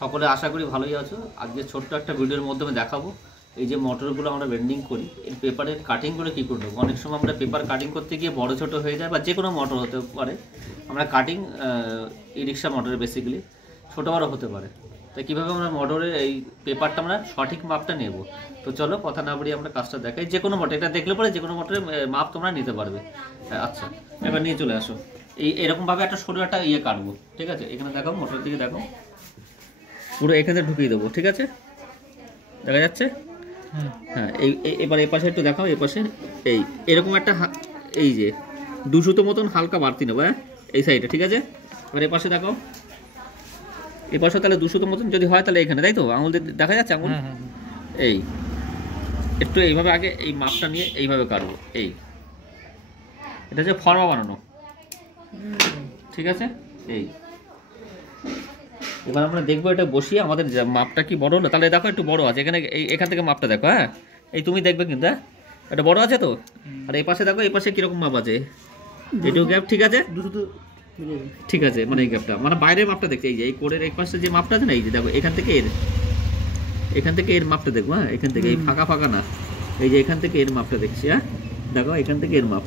সকলে আশা করি ভালোই আছো। আজকে ছোট্ট একটা ভিডিওর মাধ্যমে দেখাবো এই যে মোটরগুলো আমরা বেন্ডিং করি, এই পেপারের কাটিং করে কী করে নেবো। অনেক সময় আমরা পেপার কাটিং করতে গিয়ে বড় ছোটো হয়ে যায়, বা যে কোনো মোটর হতে পারে। আমরা কাটিং ই রিক্সা মোটরে বেসিক্যালি ছোটো বড়ো হতে পারে। তাই কীভাবে আমরা মোটরের এই পেপারটা আমরা সঠিক মাপটা নেব, তো চলো কথা না বাড়িয়ে আমরা কাজটা দেখাই। যে কোনো মোটর, এটা দেখলে পরে যে কোনো মোটরের মাপ তোমরা নিতে পারবে। আচ্ছা, এবার নিয়ে চলে আসো। এরকমভাবে একটা সরু একটা ইয়ে কাটবো, ঠিক আছে? এখানে দেখো, মোটরের দিকে দেখো, পুরো এখানে ঢুকিয়ে দেবো, ঠিক আছে? দেখা যাচ্ছে? হ্যাঁ, এবার এই পাশে একটু দেখাও, এই পাশে এরকম একটা এই যে 200 মতন হালকা বাড়তি নেবো, হ্যাঁ, এই সাইডে, ঠিক আছে? এবার এই পাশে দেখাও, এই পাশে তাহলে 200 মতন যদি হয় তাহলে এখানে, তাই তো? আঙুল দেখা যাচ্ছে আঙুল? এই একটু এইভাবে আগে এই মাপটা নিয়ে এইভাবে কাটবো। এটা হচ্ছে ফর্মা বানানো, ঠিক আছে? এবার আমরা দেখবো এটা বসিয়ে আমাদের মাপটা কি বড় হলো। তাহলে দেখো একটু বড় আছে এখানে, এখান থেকে মাপটা দেখো। হ্যাঁ, তুমি দেখবে কিন্তু, হ্যাঁ, এটা বড় আছে তো। আর এই পাশে দেখো, এই পাশে কিরকম মাপ আছে, এটুকু গ্যাপ, ঠিক আছে? ঠিক আছে, মানে এই গ্যাপটা, মানে বাইরের মাপটা দেখছি। এই কোরের এই পাশে যে মাপটা আছে না, এই যে দেখো, এখান থেকে এর মাপটা দেখবো। হ্যাঁ, এখান থেকে এই ফাঁকা না, এই যে এখান থেকে এর মাপটা দেখছি। হ্যাঁ, দেখো, এখান থেকে এর মাপ,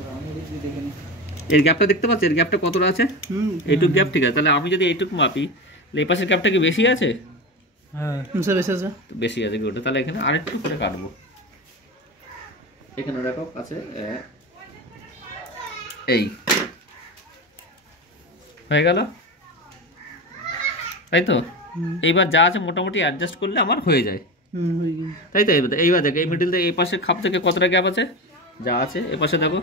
এর গ্যাপটা দেখতে পাচ্ছ? এর গ্যাপটা কতটা আছে? এইটুকু গ্যাপ, ঠিক আছে? তাহলে আমি যদি এইটুকু মাপি, এই পাশের গ্যাপটা কি বেশি আছে? হ্যাঁ, বেশি আছে কি ওটা? তাহলে এখানে আরেকটু করে কাটবো। এখানে দেখো কাছে, এই হয়ে গেল, তাই তো? এইবার যা আছে মোটামুটি অ্যাডজাস্ট করলে আমার হয়ে যায়, তাই তো? এইবার দেখো, এই মিডিল থেকে এই পাশের খাপ থেকে কতটা গ্যাপ আছে, যা আছে এ পাশে দেখো,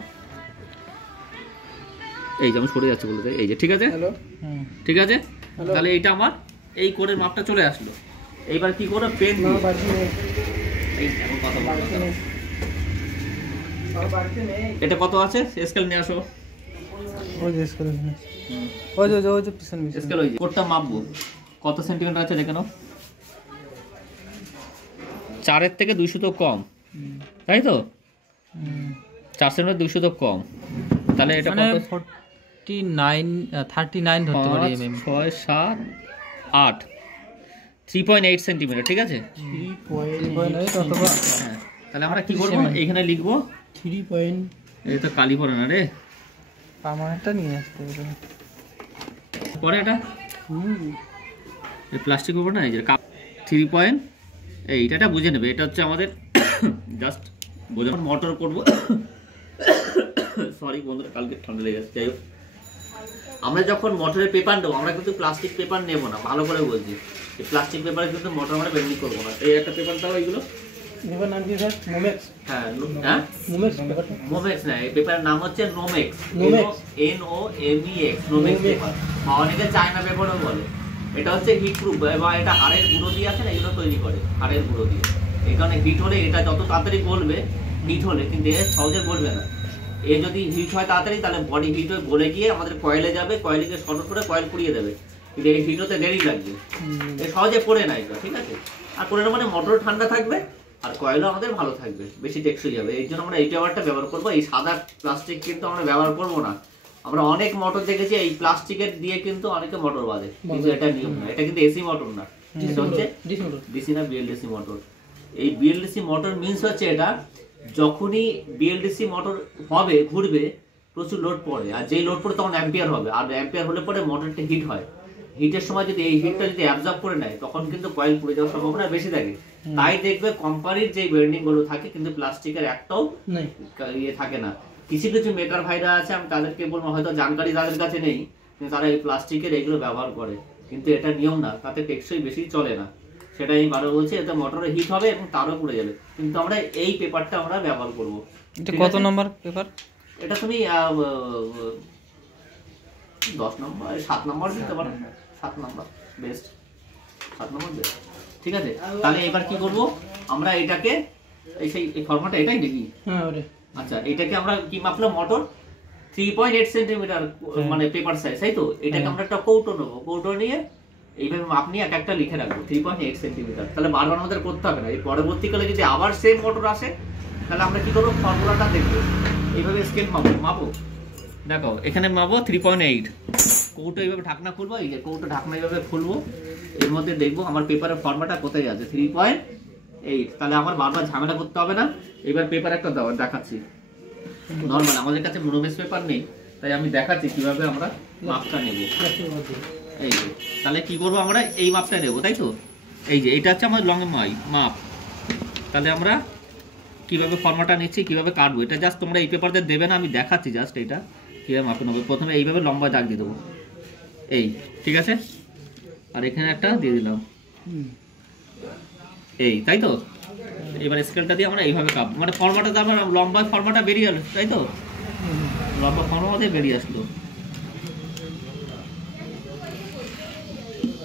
এই যেমন সরে যাচ্ছে বলে, এই যে, ঠিক আছে? ঠিক আছে, তাহলে এইটা আমার এই কোণের মাপটা চলে আসলো। এইবার কি করো, পেন এটা কত আছে, স্কেল নিয়ে আসো। কোণটা মাপবো, কত সেন্টিমিটার আছে দেখে নাও। 4 থেকে 200 তো কম, তাই তো? 4 সেন্টিমিটার 200 তো কম, তাহলে এটা কত? 39 ধরতে পারি। 6, 7, 8, 3.8 সেন্টিমিটার, ঠিক আছে? 3.8 অথবা, তাহলে আমরা কি করবো, এখানে লিখবো 3. এই তো কালি পড়ে না রে, পার্মানেন্টটা নিয়ে আসতে হবে পরে। এটা এই প্লাস্টিক পেপার না, এই যে 3.8, এটা বুঝে নেবে। এটা হচ্ছে আমাদের জাস্ট বোঝা। মোটর করবো, সরি বন্ধুরা, কালকে ঠান্ডা লেগে যাচ্ছে। যাই হোক, আমরা যখন মোটরের পেপার নেবো, আমরা কিন্তু প্লাস্টিক পেপার নেবো না, ভালো করে বলছি। এই প্লাস্টিক পেপারে কিন্তু মোটর আমরা বেন্ডিং করবো না। এই একটা পেপার দাও, এইগুলো নাম কি স্যার? মোমেক্স। হ্যাঁ, মোমেক্স না, এই পেপারের নাম হচ্ছে নোমেক্স, NOMEX, নোমেক্স পেপার। অনেকে চায়না পেপারও বলে। এটা হচ্ছে হিট প্রুফ, এবং এটা হাড়ের গুঁড়ো দিয়ে আছে না, এগুলো তৈরি করে হাড়ের গুঁড়ো দিয়ে। এই কারণে হিট হলে এটা যত তাড়াতাড়ি গলবে, হিট হলে, কিন্তু এ সহজে গলবে না। এ যদি হিট হয় তাড়াতাড়ি, তাহলে বডি হিট হয়ে গলে গিয়ে আমাদের কয়েলে যাবে, কয়েলে গিয়ে শর্ট করে কয়েল পুড়িয়ে দেবে। কিন্তু এই হিট হতে দেরি লাগবে, এ সহজে পড়ে না এটা, ঠিক আছে? আর পড়ে না মানে মোটর ঠান্ডা থাকবে, আর কয়েলও আমাদের ভালো থাকবে, বেশি টেকসই যাবে। এই জন্য আমরা এই পেপারটা ব্যবহার করবো। এই সাদা প্লাস্টিক কিন্তু আমরা ব্যবহার করবো না। আমরা অনেক মোটর দেখেছি এই প্লাস্টিকের দিয়ে কিন্তু অনেকে মোটর বাঁধে, কিন্তু এটা নিয়ম না। এটা কিন্তু এসি মোটর না, এটা হচ্ছে ডিসি না, BLDC মোটর। এই BLDC মোটর মিনস হচ্ছে, এটা যখনই BLDC মোটর হবে, ঘুরবে, প্রচুর লোড পড়ে, আর যেই লোড পড়ে তখন অ্যাম্পিয়ার হবে, আর অ্যাম্পিয়ার হলে পরে মোটরটা হিট হয়। হিটের সময় যদি এই হিটটা যদি অ্যাবজর্ব করে নেয়, তখন কিন্তু কয়েল পুড়ে যাওয়ার সম্ভাবনা বেশি থাকে। তাই দেখবে কোম্পানির যে বেন্ডিং গুলো থাকে, কিন্তু প্লাস্টিকের একটাও ইয়ে থাকে না। কিছু কিছু মেকার ভাইরা আছে, আমি তাদেরকে বলবো, হয়তো জানকারি তাদের কাছে নেই, কিন্তু তারা এই প্লাস্টিকের এগুলো ব্যবহার করে, কিন্তু এটা নিয়ম না, তাতে টেকসই বেশি চলে না। সেটা আমি বারো বলছি, এতে মোটরে হিট হবে এবং তারও পুড়ে যাবে। কিন্তু আমরা এই পেপারটা আমরা ব্যবহার করবো। এটা কত নম্বর পেপার? এটা তুমি 10 নম্বর, 7 নম্বর দিতে পারো। 7 নম্বর বেস্ট, 7 নম্বর বেস্ট, ঠিক আছে? তাহলে এবার কি করবো, আমরা এটাকে এই ফর্মাটা এটাই দেখি। আচ্ছা, এটাকে আমরা কি মাপলাম, মোটর 3.8 সেন্টিমিটার, মানে পেপার সাইজ, তাই তো? এটাকে আমরা একটা কৌটো নেবো, কৌটো নিয়ে এইভাবে মাপ নিয়ে একটা লিখে রাখবো 3.8 সেন্টিমিটার। তাহলে বারবার আমাদের করতে হবে না। এই পরবর্তীকালে যদি আবার সেম মোটর আসে, তাহলে আমরা কি করবো, ফর্মুলাটা দেখবো, এইভাবে স্কেল মাপো। দেখো এখানে মাপো 3.8, কৌটো এইভাবে ঢাকনা খুলবো, এই যে কৌটো ঢাকনা এইভাবে খুলবো, এর মধ্যে দেখবো আমার পেপারের ফর্মাটা কোথায় আছে 3.8, তাহলে আমার বারবার ঝামেলা করতে হবে না। এবার পেপার একটা দেখাচ্ছি, নর্মাল আমাদের কাছে মোনোমেক্স পেপার নেই, তাই আমি দেখাচ্ছি কিভাবে আমরা মাপটা নেব। এই যে তাহলে কি করবো, আমরা এই মাপটা নেব, তাই তো? এই যে এটা হচ্ছে আমার লং মাপ, তাহলে আমরা কিভাবে ফর্মাটা নিচ্ছি, কিভাবে কাটবো, এটা জাস্ট তোমরা এই পেপারতে দেবে না, আমি দেখাচ্ছি জাস্ট এটা কীভাবে মাপে নেবো। প্রথমে এইভাবে লম্বা দাগ দিয়ে দেবো, এই ঠিক আছে, আর এখানে একটা দিয়ে দিলাম, এই তাই তো। এবার স্কেলটা দিয়ে আমরা এইভাবে কাটবো, মানে ফর্মাটা তো আমার লম্বা ফর্মাটা বেরিয়ে গেল, তাই তো, লম্বা ফর্মা দিয়ে বেরিয়ে আসলো।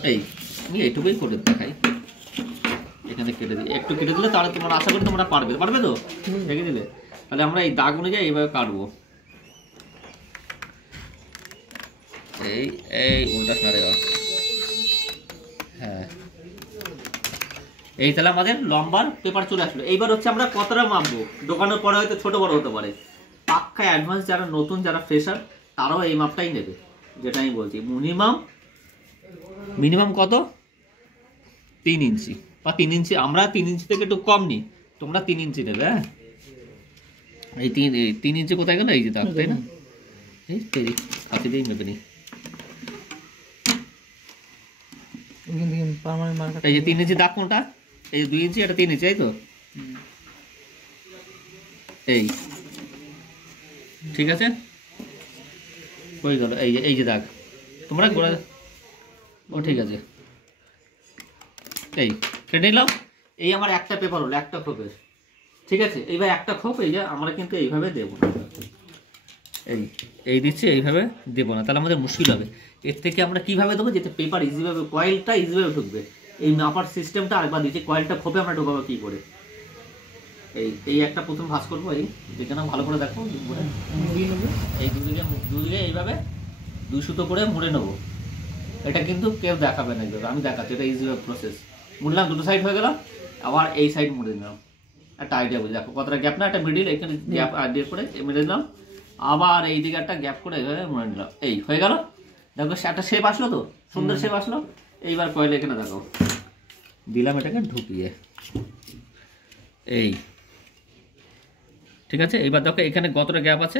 এই আমি এইটুকুই করে দেখাই, এখানে কেটে দিই, একটু কেটে দিলে তাহলে তোমরা আশা করি তোমরা পারবে তো, রেখে দিলে। তাহলে আমরা এই দাগ অনুযায়ী এইভাবে কাটবো, এই এই উল্টা সারে, হ্যাঁ এই তাহলে আমাদের লম্বার পেপার চলে আসলো। এইবার হচ্ছে আমরা কতটা মাপবো, দোকানের পরে হয়তো ছোট বড় হতে পারে, পাক্কা অ্যাডভান্স যারা নতুন যারা ফ্রেশার তারাও এই মাপটাই নেবে, যেটা আমি বলছি। মিনিমাম কত, 3 ইঞ্চি বা 3 ইঞ্চি, আমরা 3 ইঞ্চি থেকে একটু কম নিই, তোমরা 3 ইঞ্চি নেবে। হ্যাঁ এই 3 ইঞ্চি কোথায় গেল, এই যে দাগ, তাই না, এই হাতে দিয়েই মেপে নিই, এই যে 3 ইঞ্চি দাগ কোনটা, এই যে 2 ইঞ্চি, এটা 3 ইঞ্চি, তাই তো, এই ঠিক আছে হয়ে গেল। এই যে দাগ তোমরা গোড়া, ও ঠিক আছে, এই কেটে নিলাম। এই আমার একটা পেপার হলো, একটা খোপের, ঠিক আছে। এইবার একটা খোপ এই যে আমরা কিন্তু এইভাবে দেবো না, এই দিচ্ছি, এইভাবে দেবো না, তাহলে আমাদের মুশকিল হবে। এর থেকে আমরা কিভাবে দেবো, যেতে পেপার ইজিভাবে, কয়েলটা ইজিভাবে ঢুকবে। এই মাপার সিস্টেমটা আরেকবার দিচ্ছি, কয়েলটা খোপে আমরা ঢুকাবো কী করে। এই একটা প্রথম ভাঁজ করবো, এই যেখানে ভালো করে দেখো, এই দুদিকে এইভাবে 2 সুতো করে মুড়ে নেবো। এটা কিন্তু কেউ দেখাবে না, এইভাবে আমি দেখাচ্ছি, এটা ইজিভাবে প্রসেস। মুড়লাম, দুটো সাইড হয়ে গেল, আবার এই সাইড মুড়ে নিলাম, একটা আইডিয়া বুঝে দেখো কতটা গ্যাপ না, একটা মিডিল, এখানে গ্যাপ আইডিয়া করে মেরে দিলাম, আবার এই দিকে একটা গ্যাপ করে এইভাবে মুড়ে নিলাম, এই হয়ে গেল। দেখো একটা শেপ আসলো তো, সুন্দর শেপ আসলো। এইবার কয়েলে এখানে দেখো দিলাম, এটাকে ঢুকিয়ে, এই ঠিক আছে। এইবার দেখো এখানে কতটা গ্যাপ আছে,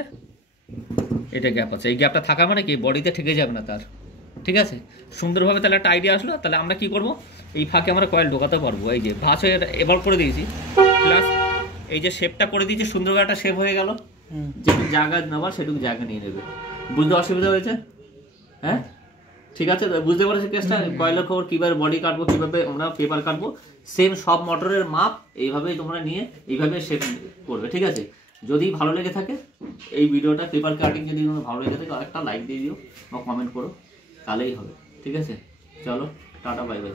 এটা গ্যাপ আছে, এই গ্যাপটা থাকা মানে কি বডিতে ঠেকে যাবে না তার, ঠিক আছে। সুন্দরভাবে তাহলে একটা আইডিয়া আসলো। তাহলে আমরা কি করব, এই ফাঁকে আমরা কয়েল ঢোকাতে পারবো। এই যে ভাঁজ হয়ে এবার করে দিয়েছি, প্লাস এই যে শেপটা করে দিয়েছি, সুন্দর একটা শেপ হয়ে গেল। যেটুকু জায়গা নেওয়ার সেটুকু জায়গা নিয়ে নেবে। বুঝতে অসুবিধা হয়েছে? হ্যাঁ ঠিক আছে, বুঝতে পারছি কেসটা। কয়েলের খবর কীভাবে বডি কাটবো, কীভাবে আমরা পেপার কাটবো, সেম সব মোটরের মাপ এইভাবেই তোমরা নিয়ে এইভাবে শেপ করবে, ঠিক আছে। যদি ভালো লেগে থাকে এই ভিডিওটা, পেপার কাটিং যদি ভালো লেগে থাকে, আরেকটা লাইক দিয়ে দিও বা কমেন্ট করো, তাহলেই হবে, ঠিক আছে। চলো টাটা, বাই বাই।